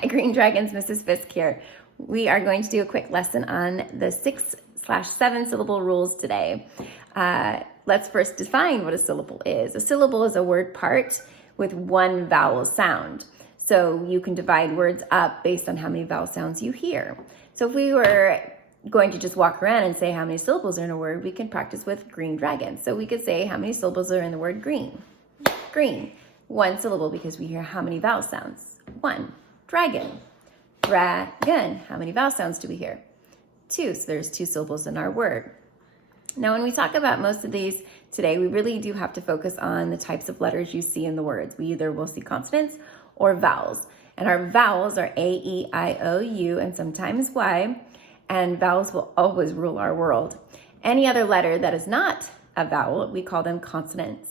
Hi, Green Dragons, Mrs. Fisk here. We are going to do a quick lesson on the 6/7 syllable rules today. Let's first define what a syllable is. A syllable is a word part with one vowel sound. So you can divide words up based on how many vowel sounds you hear. So if we were going to just walk around and say how many syllables are in a word, we can practice with Green Dragons. So we could say how many syllables are in the word green. Green, one syllable because we hear how many vowel sounds? One. Dragon, dragon. How many vowel sounds do we hear? Two, so there's two syllables in our word. Now, when we talk about most of these today, we really do have to focus on the types of letters you see in the words. We either will see consonants or vowels. And our vowels are A, E, I, O, U, and sometimes Y. And vowels will always rule our world. Any other letter that is not a vowel, we call them consonants.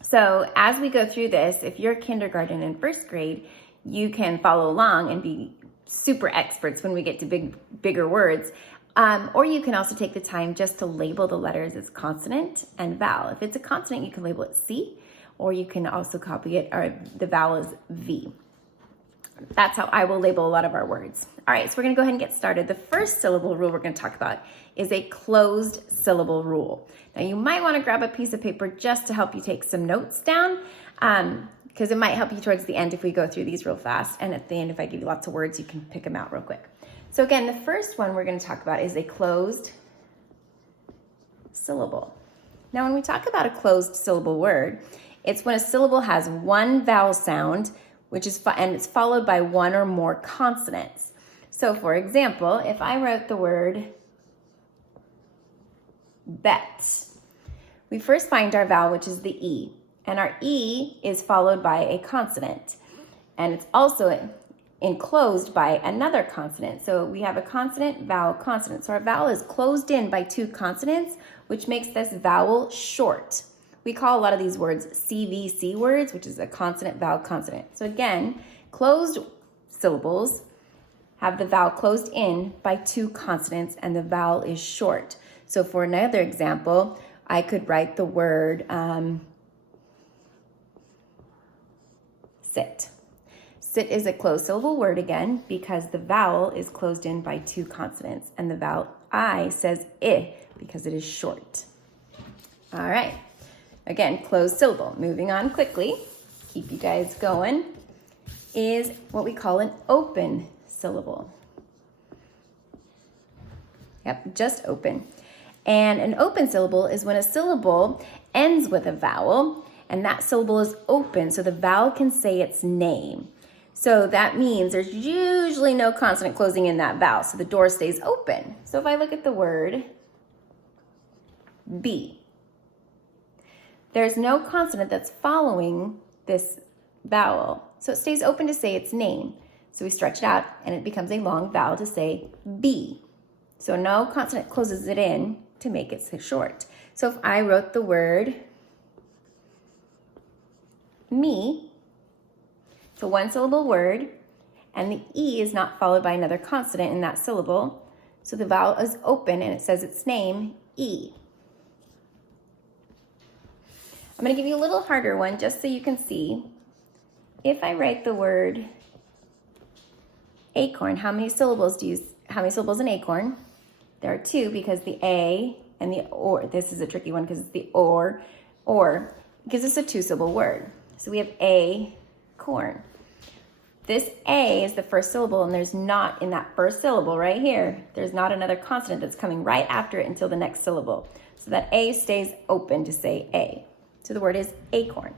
So as we go through this, if you're kindergarten and first grade, you can follow along and be super experts when we get to bigger words. Or you can also take the time just to label the letters as consonant and vowel. If it's a consonant, you can label it C, or you can also copy it, or the vowel is V. That's how I will label a lot of our words. All right, so we're gonna go ahead and get started. The first syllable rule we're gonna talk about is a closed syllable rule. Now you might wanna grab a piece of paper just to help you take some notes down, because it might help you towards the end if we go through these real fast. And at the end, if I give you lots of words, you can pick them out real quick. So again, the first one we're gonna talk about is a closed syllable. Now, when we talk about a closed syllable word, it's when a syllable has one vowel sound, and it's followed by one or more consonants. So for example, if I wrote the word bet, we first find our vowel, which is the E. And our E is followed by a consonant. And it's also enclosed by another consonant. So we have a consonant, vowel, consonant. So our vowel is closed in by two consonants, which makes this vowel short. We call a lot of these words CVC words, which is a consonant, vowel, consonant. So again, closed syllables have the vowel closed in by two consonants and the vowel is short. So for another example, I could write the word sit. Sit is a closed syllable word again because the vowel is closed in by two consonants and the vowel I says I because it is short. All right, again, closed syllable. Moving on quickly, keep you guys going, is what we call an open syllable. Yep, just open. And an open syllable is when a syllable ends with a vowel and that syllable is open, so the vowel can say its name. So that means there's usually no consonant closing in that vowel, so the door stays open. So if I look at the word B, there's no consonant that's following this vowel, so it stays open to say its name. So we stretch it out and it becomes a long vowel to say B. So no consonant closes it in to make it short. So if I wrote the word me, it's a one syllable word, and the E is not followed by another consonant in that syllable. So the vowel is open and it says its name, E. I'm gonna give you a little harder one just so you can see. If I write the word acorn, how many syllables in acorn? There are two because the A and the or, this is a tricky one because it's the or, because it's a two syllable word. So we have a corn. This A is the first syllable and there's not, in that first syllable right here, there's not another consonant that's coming right after it until the next syllable. So that A stays open to say A. So the word is acorn.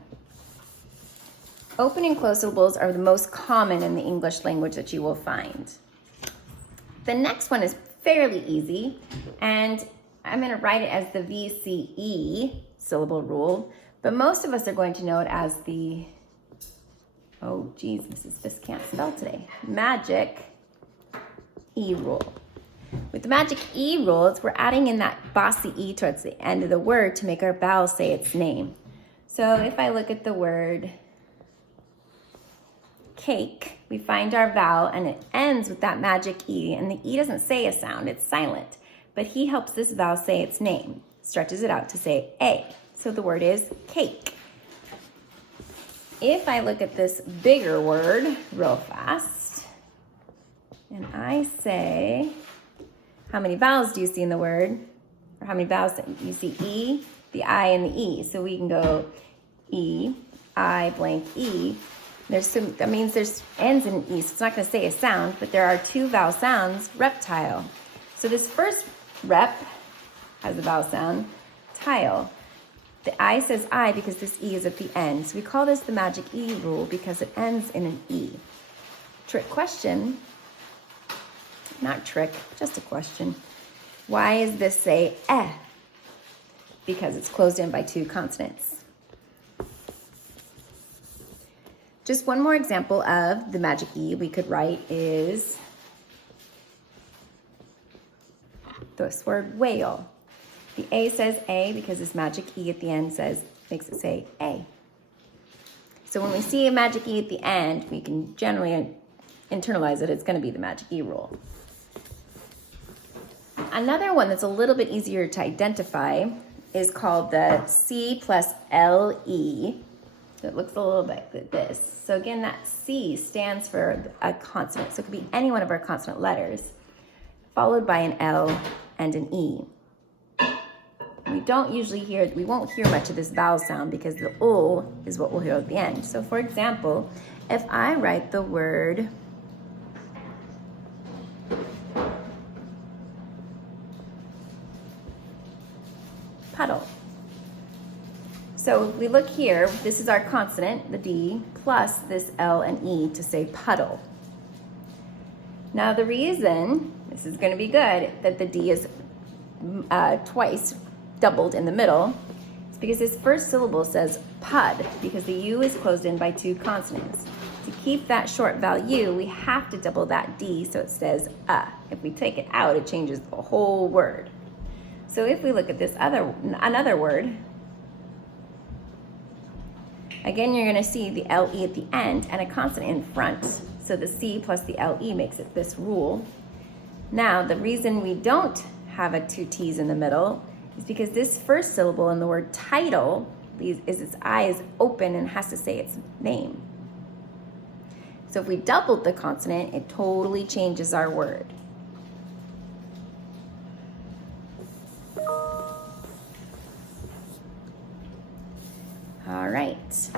Open and closed syllables are the most common in the English language that you will find. The next one is fairly easy, and I'm going to write it as the VCE syllable rule, but most of us are going to know it as the, oh geez, Mrs. Fisk can't spell today, magic E rule. With the magic E rules, we're adding in that bossy E towards the end of the word to make our vowel say its name. So if I look at the word cake, we find our vowel and it ends with that magic E, and the E doesn't say a sound, it's silent, but he helps this vowel say its name, stretches it out to say A. So the word is cake. if I look at this bigger word real fast, and I say, how many vowels do you see in the word? Or how many vowels do you see? E, the I, and the E. So we can go E, I, blank, E. That means there's ends in E, so it's not going to say a sound, but there are 2 vowel sounds, reptile. So this first rep has a vowel sound, tile. The I says I because this E is at the end. So we call this the magic E rule because it ends in an E. Trick question. Not trick, just a question. Why does this say eh? Because it's closed in by 2 consonants. Just one more example of the magic E we could write is this word whale. The A says A because this magic E at the end makes it say A. So when we see a magic E at the end, we can generally internalize it. It's going to be the magic E rule. Another one that's a little bit easier to identify is called the C plus LE. So it looks a little bit like this. So again, that C stands for a consonant. So it could be any one of our consonant letters, followed by an L and an E. We won't hear much of this vowel sound because the O is what we'll hear at the end. So for example, if I write the word puddle. So if we look here, this is our consonant, the D, plus this L and E to say puddle. Now the reason, this is going to be good, that the D is twice doubled in the middle is because this first syllable says pud, because the U is closed in by 2 consonants. To keep that short vowel U, we have to double that D so it says If we take it out, it changes the whole word. So if we look at this another word, again, you're going to see the LE at the end and a consonant in front. So the C plus the LE makes it this rule. Now, the reason we don't have a 2 T's in the middle is because this first syllable in the word title its I is open and has to say its name. So if we doubled the consonant, it totally changes our word. All right.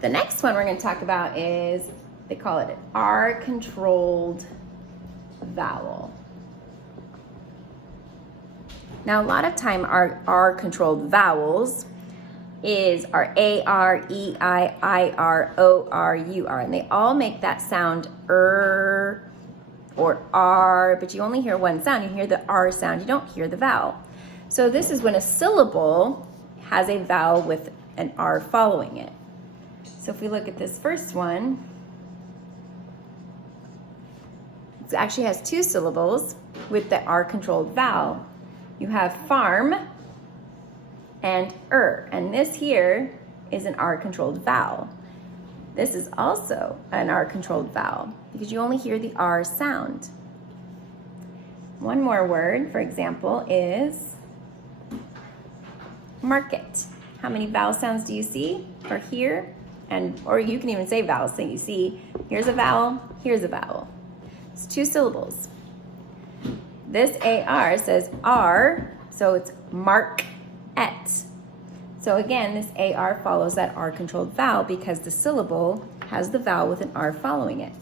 The next one we're going to talk about is, they call it an R-controlled vowel. Now, a lot of time our R-controlled vowels are A-R, E-I, I-R, O-R, U-R, and they all make that sound or R, but you only hear one sound. You hear the R sound. You don't hear the vowel. So this is when a syllable has a vowel with an R following it. So if we look at this first one, it actually has 2 syllables with the R-controlled vowel. You have farm and and this here is an R-controlled vowel. This is also an R-controlled vowel because you only hear the R sound. One more word, for example, is market. How many vowel sounds do you see or hear? Or you can even say vowels. So you see, here's a vowel, here's a vowel. It's 2 syllables. This AR says R, so it's mark-et. So again, this AR follows that R-controlled vowel because the syllable has the vowel with an R following it.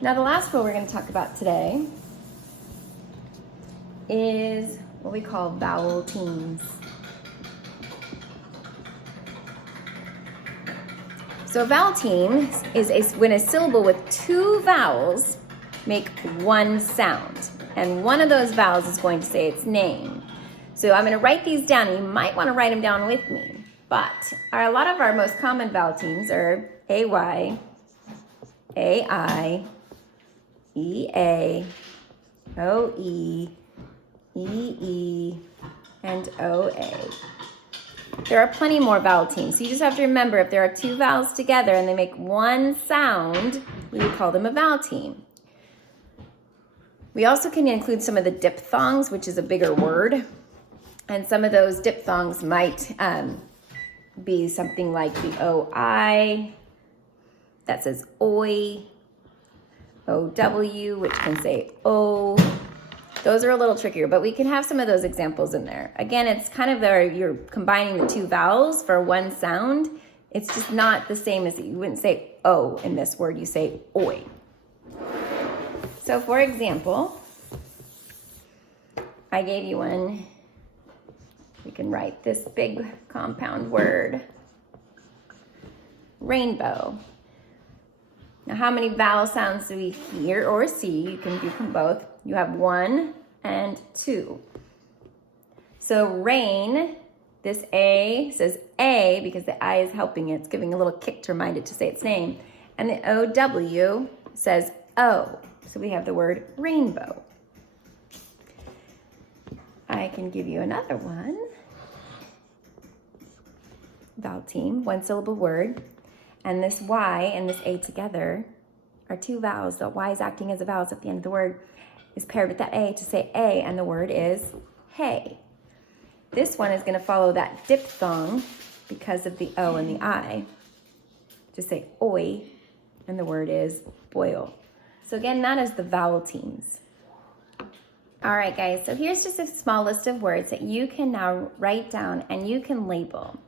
Now the last one we're going to talk about today is what we call vowel teams. So a vowel team is when a syllable with 2 vowels make one sound, and one of those vowels is going to say its name. So I'm going to write these down, and you might want to write them down with me. But a lot of our most common vowel teams are AY, AI, EA, OE, EE, and OA. There are plenty more vowel teams, so you just have to remember if there are 2 vowels together and they make one sound, we would call them a vowel team. We also can include some of the diphthongs, which is a bigger word, and some of those diphthongs might be something like the OI that says oi, OW, which can say O. Those are a little trickier, but we can have some of those examples in there. Again, it's kind of you're combining the two vowels for one sound. It's just not the same as, you wouldn't say O in this word, you say oi. So for example, I gave you one. We can write this big compound word, rainbow. Now, how many vowel sounds do we hear or see? You can do them both. You have 1 and 2. So rain, this A says A because the I is helping it. It's giving a little kick to remind it to say its name. And the OW says O. So we have the word rainbow. I can give you another one. Vowel team, one syllable word. And this Y and this A together are two vowels. The Y is acting as a vowel at the end of the word, is paired with that A to say A, and the word is hey. This one is going to follow that diphthong because of the O and the I. Just say oi, and the word is boil. So again, that is the vowel teams. All right, guys, so here's just a small list of words that you can now write down and you can label.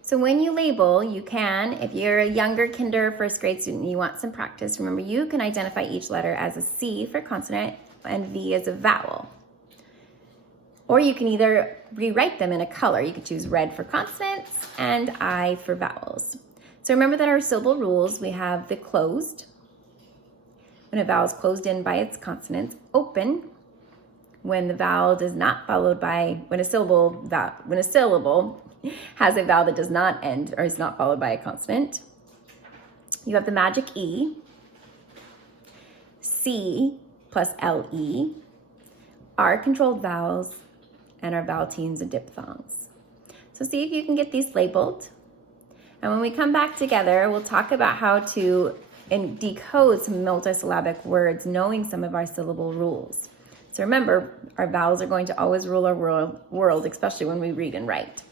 So when you label, you can, if you're a younger kinder first grade student and you want some practice, remember you can identify each letter as a C for consonant and V as a vowel. Or you can either rewrite them in a color. You could choose red for consonants and I for vowels. So remember that our syllable rules, we have the closed, when a vowel is closed in by its consonants, open, when the vowel does not followed by, when a syllable has a vowel that does not end or is not followed by a consonant. You have the magic E, C plus LE, our controlled vowels, and our vowel teams and diphthongs. So see if you can get these labeled. And when we come back together, we'll talk about how to decode some multisyllabic words, knowing some of our syllable rules. So remember, our vowels are going to always rule our world, especially when we read and write.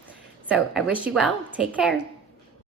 So I wish you well. Take care.